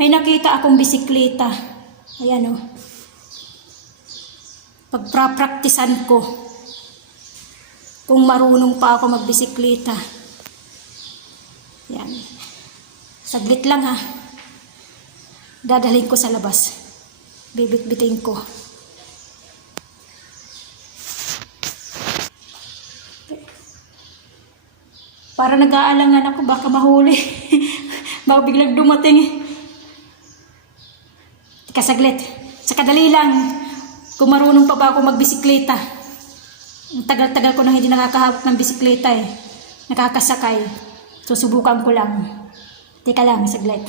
May nakita akong bisikleta. Ayan o. Pagprapraktisan ko. Kung marunong pa ako magbisikleta. Ayan. Saglit lang ha. Dadalhin ko sa labas. Bibit-bitin ko. Para nag-aalangan ako, baka mahuli. Baka biglang dumating. Tika saglit. Saka dali lang. Kung marunong pa ba ako magbisikleta. Ang tagal-tagal ko nang hindi nakakahawak ng bisikleta eh. Nakakasakay. Susubukan ko lang. Tika lang, saglit.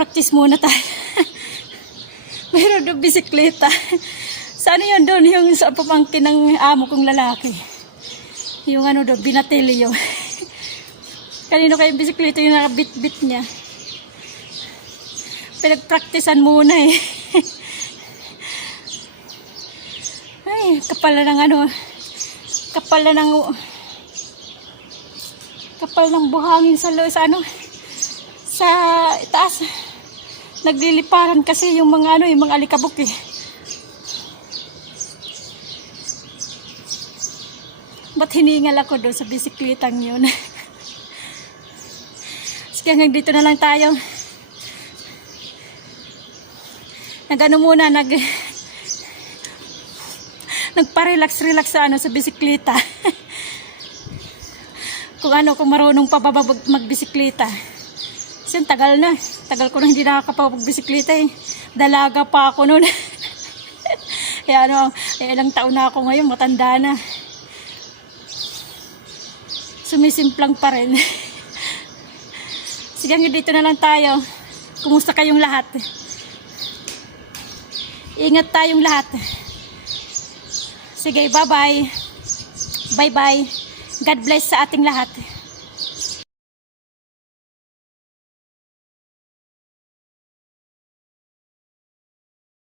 Practice muna tayo. Mayroon doon bisikleta. Saan yun doon? Yung sa pamangkin ng amo kong lalaki. Yung ano doon, binatilyo. Kanino kayong bisikleta yung nakabit-bit niya? Pinag-practicean muna eh. Ay, kapal na ng ano. Kapal na ng... Kapal ng buhangin sa ano. Sa taas. Nagliliparan kasi yung mga ano, yung mga alikabok eh. Ba't hiningal ako doon sa bisiklitang yun? Sige, hanggang dito na lang tayo. Nag-ano muna, nagpa-relax sa ano, sa bisikleta. Kung marunong pa ba magbisikleta. Kasi tagal na. Tagal ko na hindi nakakapagbisikleta eh. Dalaga pa ako noon. Ilang taon na ako ngayon, matanda na. Sumisimplang pa rin. Sige, dito na lang tayo. Kumusta kayong lahat? Ingat tayong lahat. Sige, bye-bye. Bye-bye. God bless sa ating lahat.